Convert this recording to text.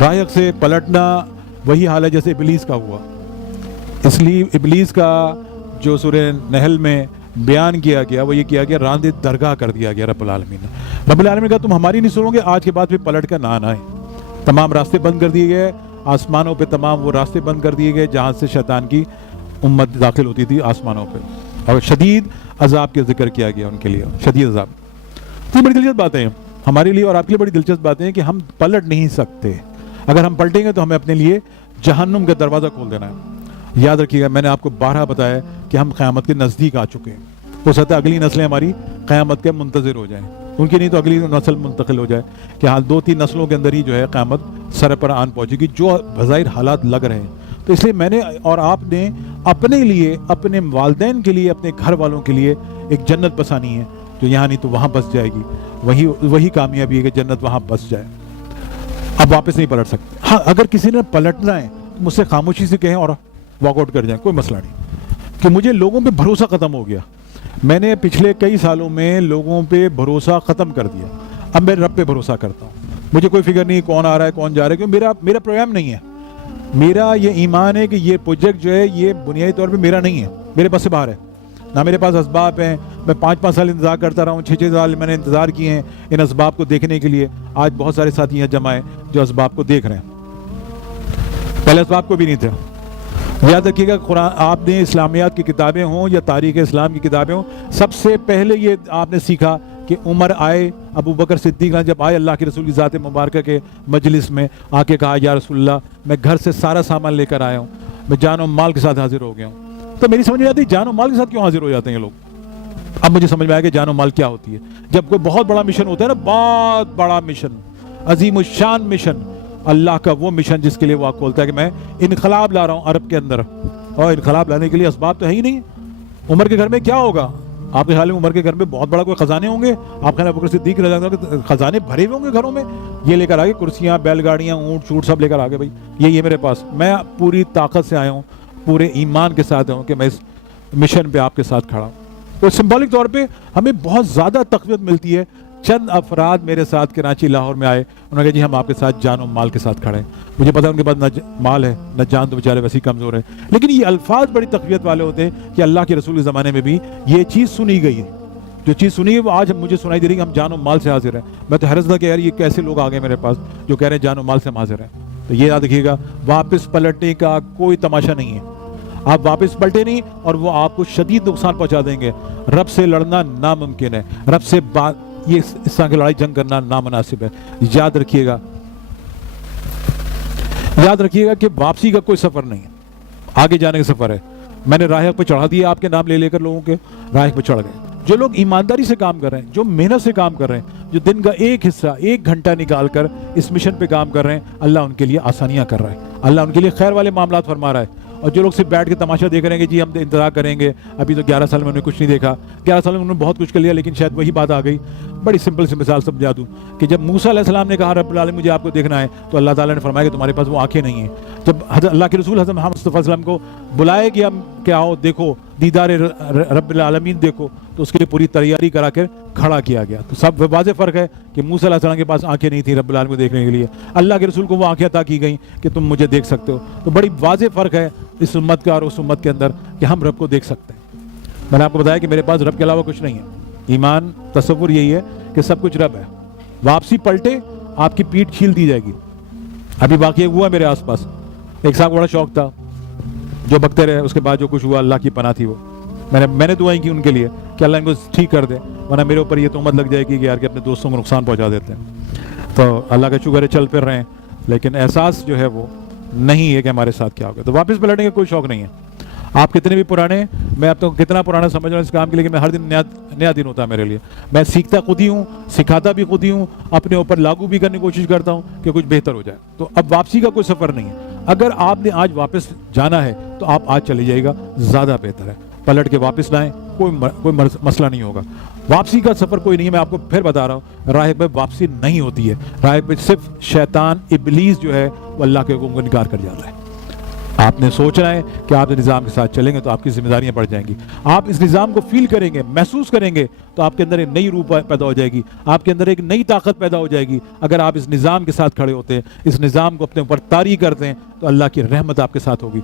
راہب سے پلٹنا وہی حال ہے جیسے ابلیس کا ہوا. اس لیے ابلیس کا جو سورہ نحل میں بیان کیا گیا وہ یہ کیا گیا راندِ درگاہ کر دیا گیا رب العالمین نے. رب العالمین نے کہا تم ہماری نہیں سنو گے، آج کے بعد پھر پلٹ کر نہ آنا ہے. تمام راستے بند کر دیے گئے، آسمانوں پہ تمام وہ راستے بند کر دیے گئے جہاں سے شیطان کی امت داخل ہوتی تھی آسمانوں پہ، اور شدید عذاب کے ذکر کیا گیا ان کے لیے، شدید عذاب. تو یہ بڑی دلچسپ باتیں ہیں ہمارے لیے اور آپ کے لیے، بڑی دلچسپ باتیں ہیں کہ ہم پلٹ نہیں سکتے. اگر ہم پلٹیں گے تو ہمیں اپنے لیے جہنم کا دروازہ کھول دینا ہے. یاد رکھیے گا، میں نے آپ کو بارہا بتایا کہ ہم قیامت کے نزدیک آ چکے ہیں. ہو سکتا ہے اگلی نسلیں ہماری قیامت کے منتظر ہو جائیں، ان کی نہیں تو اگلی نسل منتقل ہو جائے کہ ہاں 2-3 نسلوں کے اندر ہی جو ہے قیامت سر پر آن پہنچے گی، جو بظاہر حالات لگ رہے ہیں. تو اس لیے میں نے اور آپ نے اپنے لیے، اپنے والدین کے لیے، اپنے گھر والوں کے لیے ایک جنت بسانی ہے جو یہاں نہیں تو وہاں بس جائے گی. وہی کامیابی ہے کہ جنت وہاں بس جائے. اب واپس نہیں پلٹ سکتے. ہاں اگر کسی نے پلٹنا ہے تو مجھ سے خاموشی سے کہیں اور واک آؤٹ کر جائیں، کوئی مسئلہ نہیں. کہ مجھے لوگوں پہ بھروسہ ختم ہو گیا. میں نے پچھلے کئی سالوں میں لوگوں پہ بھروسہ ختم کر دیا. اب میں رب پہ بھروسہ کرتا ہوں. مجھے کوئی فکر نہیں کون آ رہا ہے کون جا رہا ہے، کیونکہ میرا پروگرام نہیں ہے. میرا یہ ایمان ہے کہ یہ پروجیکٹ جو ہے یہ بنیادی طور پہ میرا نہیں ہے، میرے بس سے باہر ہے. نہ میرے پاس اسباب ہیں. میں 5 سال انتظار کرتا رہا ہوں، 6 سال میں نے انتظار کیے ہیں ان اسباب کو دیکھنے کے لیے. آج بہت سارے ساتھی یہاں جمع ہیں جو اسباب کو دیکھ رہے ہیں، پہلے اسباب کو بھی نہیں تھے. یاد رکھیے گا، قرآن آپ نے اسلامیات کی کتابیں ہوں یا تاریخ اسلام کی کتابیں ہوں، سب سے پہلے یہ آپ نے سیکھا کہ عمر آئے، ابو بکر صدیق جب آئے اللہ کے رسول کی ذات مبارکہ کے مجلس میں، آ کے کہا یا رسول اللہ میں گھر سے سارا سامان لے کر آیا ہوں، میں جان و مال کے ساتھ حاضر ہو گیا ہوں. تو میری سمجھ میں آتی جان و مال کے ساتھ کیوں حاضر ہو جاتے ہیں یہ لوگ. اب مجھے سمجھ میں آیا کہ جان و مال کیا ہوتی ہے. جب کوئی بہت بڑا مشن ہوتا ہے نا، بہت بڑا مشن، عظیم الشان مشن، اللہ کا وہ مشن جس کے لیے وہ کھولتا ہے کہ میں انقلاب لا رہا ہوں عرب کے اندر، اور انقلاب لانے کے لیے اسباب تو ہے ہی نہیں. عمر کے گھر میں کیا ہوگا؟ آپ کے خیال میں عمر کے گھر میں بہت بڑا کوئی خزانے ہوں گے؟ آپ خیال ابو بکر صدیق رضی اللہ عنہ کے خزانے بھرے ہوئے ہوں گے گھروں میں؟ یہ لے کر آگے کرسیاں، بیل گاڑیاں، اونٹ چوٹ سب لے کر آگے. بھائی یہ میرے پاس، میں پوری طاقت سے آیا ہوں، پورے ایمان کے ساتھ ہوں کہ میں اس مشن پہ آپ کے ساتھ کھڑا ہوں. تو سمبولک طور پہ ہمیں بہت زیادہ تقویت ملتی ہے. چند افراد میرے ساتھ کراچی لاہور میں آئے، انہوں نے کہا جی ہم آپ کے ساتھ جان و مال کے ساتھ کھڑے ہیں. مجھے پتا ان کے پاس نہ مال ہے نہ جان، تو بیچارے ویسے ہی کمزور ہیں، لیکن یہ الفاظ بڑی تقویت والے ہوتے ہیں کہ اللہ کے رسول کے زمانے میں بھی یہ چیز سنی گئی ہے. جو چیز سنی ہے وہ آج مجھے سنائی دے رہی ہے کہ ہم جان و مال سے حاضر ہیں. میں تو حیرت تھا کہ یار یہ کیسے لوگ آ گئے میرے پاس جو کہہ رہے ہیں جان و مال سے ہم حاضر ہیں. تو یہ یاد رکھیے گا، واپس پلٹنے کا کوئی تماشا نہیں ہے. آپ واپس پلٹے نہیں اور وہ آپ کو شدید نقصان پہنچا دیں گے. رب سے لڑنا ناممکن ہے، رب سے یہ اس طرح کی لڑائی جنگ کرنا نامناسب ہے. یاد رکھیے گا کہ واپسی کا کوئی سفر نہیں ہے، آگے جانے کا سفر ہے. میں نے راہ پہ چڑھا دیا آپ کے نام لے کر لوگوں کے راہ پہ چڑھ گئے. جو لوگ ایمانداری سے کام کر رہے ہیں، جو محنت سے کام کر رہے ہیں، جو دن کا ایک حصہ 1 گھنٹہ نکال کر اس مشن پہ کام کر رہے ہیں، اللہ ان کے لیے آسانیاں کر رہا ہے، اللہ ان کے لیے خیر والے معاملات فرما رہا ہے. اور جو لوگ صرف بیٹھ کے تماشا دیکھ رہے ہیں کہ جی ہم انتظار کریں گے، ابھی تو 11 سال میں انہوں نے کچھ نہیں دیکھا، 11 سال میں انہوں نے بہت کچھ کر لیا، لیکن شاید وہی بات آ گئی. بڑی سمپل سی مثال سمجھا دوں کہ جب موسیٰ علیہ السلام نے کہا رب العالمین مجھے آپ کو دیکھنا ہے، تو اللہ تعالیٰ نے فرمایا کہ تمہارے پاس وہ آنکھیں نہیں ہیں. جب اللہ کے رسول حضرت محمد صلی اللہ علیہ وسلم کو بلائے کہ ہم کیا ہو دیکھو دیدار رب العالمین دیکھو، تو اس کے لیے پوری تیاری کرا کر کھڑا کیا گیا. تو سب واضح فرق ہے کہ موسیٰ علیہ السلام کے پاس آنکھیں نہیں تھیں رب العالمین کو دیکھنے کے لیے، اللہ کے رسول کو وہ آنکھیں عطا کی گئیں کہ تم مجھے دیکھ سکتے ہو. تو بڑی واضح فرق ہے اس امت کا اور اس امت کے اندر کہ ہم رب کو دیکھ سکتے ہیں. میں نے آپ کو بتایا کہ میرے پاس رب کے علاوہ کچھ نہیں ہے. ایمان تصور یہی ہے کہ سب کچھ رب ہے. واپسی پلٹے آپ کی پیٹھ چھیل دی جائے گی. ابھی واقعہ ہوا میرے آس پاس، ایک صاحب کو بڑا شوق تھا جو بکتے رہے، اس کے بعد جو کچھ ہوا اللہ کی پناہ تھی. وہ میں نے دعائیں کی ان کے لیے کہ اللہ ان کو ٹھیک کر دے، ورنہ میرے اوپر یہ تہمت لگ جائے گی کہ یار کہ اپنے دوستوں کو نقصان پہنچا دیتے ہیں. تو اللہ کا شکر ہے چل پھر رہے ہیں، لیکن احساس جو ہے وہ نہیں ہے کہ ہمارے ساتھ کیا ہوگا. تو واپس پلٹنے کا کوئی شوق نہیں ہے. آپ کتنے بھی پرانے، میں اب تو کتنا پرانا سمجھ رہا ہوں اس کام کے لیے کہ میں ہر دن نیا دن ہوتا ہے میرے لیے. میں سیکھتا خود ہی ہوں، سکھاتا بھی خود ہی ہوں، اپنے اوپر لاگو بھی کرنے کی کوشش کرتا ہوں کہ کچھ بہتر ہو جائے. تو اب واپسی کا کوئی سفر نہیں ہے. اگر آپ نے آج واپس جانا ہے تو آپ آج چلے جائے گا، زیادہ بہتر ہے. پلٹ کے واپس نہ آئیں، کوئی مسئلہ نہیں ہوگا. واپسی کا سفر کوئی نہیں ہے. میں آپ کو پھر بتا رہا ہوں، راہ پہ واپسی نہیں ہوتی ہے. راہ پہ صرف شیطان ابلیس جو ہے وہ اللہ کے حکم کو انکار کر جاتا ہے. آپ نے سوچنا ہے کہ آپ اس نظام کے ساتھ چلیں گے تو آپ کی ذمہ داریاں بڑھ جائیں گی. آپ اس نظام کو فیل کریں گے, محسوس کریں گے, تو آپ کے اندر ایک نئی روح پیدا ہو جائے گی, آپ کے اندر ایک نئی طاقت پیدا ہو جائے گی. اگر آپ اس نظام کے ساتھ کھڑے ہوتے ہیں, اس نظام کو اپنے اوپر طاری کرتے ہیں, تو اللہ کی رحمت آپ کے ساتھ ہوگی.